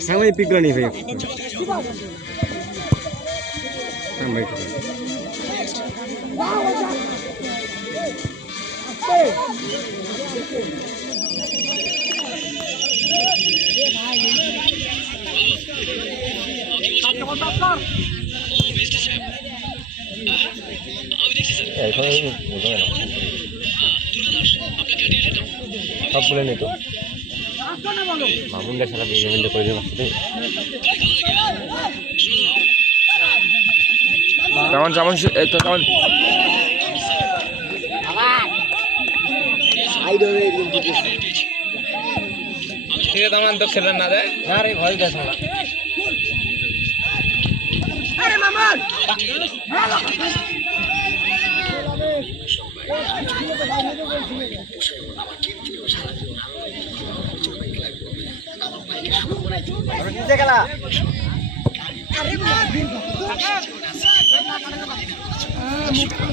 Sampai pikir nih, Pak. Sampai. সব বলে নিত মামুনটা সারা বিয়ে করে দিয়ে কেমন কেমন কেমন ঠিক আছে আমার তো খেলেন না যায় হ্যাঁ রে ভয়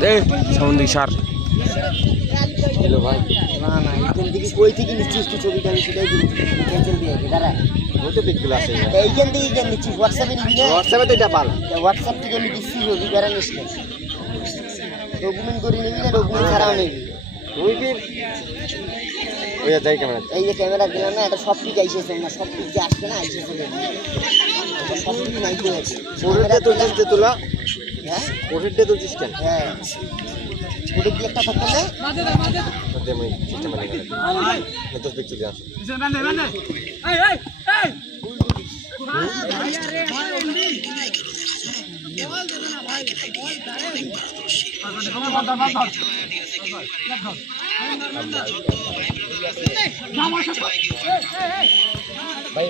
দেখ সামুদ্রিক সার হ্যালো ভাই না না এখান থেকে কই থেকে নিচ্ছিস তুই ছবিটা আমি সেটাই ক্যান্সেল দিয়ে দাঁড়া কত পিকগুলো আছে এইখান থেকে কেন নিচ্ছিস হোয়াটসঅ্যাপে নিবি না হোয়াটসঅ্যাপে তো এটা পাল হোয়াটসঅ্যাপ থেকে আমি দিচ্ছি ছবি বেড়া নিস না ডকুমেন্ট করে নিবি না ডকুমেন্ট ছাড়াও নিবি তুই ফির ওই যাই ক্যামেরা এই যে ক্যামেরা দিলাম না এটা সব পিক আইসেছে না সব পিক যে আসবে না আইসে চলে সব পিক নাই তো ফটোটা তুলছিস তোলা হ্যাঁ ফটোটা তুলছিস কেন হ্যাঁ ফটো কি একটা থাকতে না ওতে আমি সিস্টেম বানিয়ে গেলাম তো পিক চলে আসে বান্দে বান্দে এই এই এই কেবল দেবে না ভাই ভাই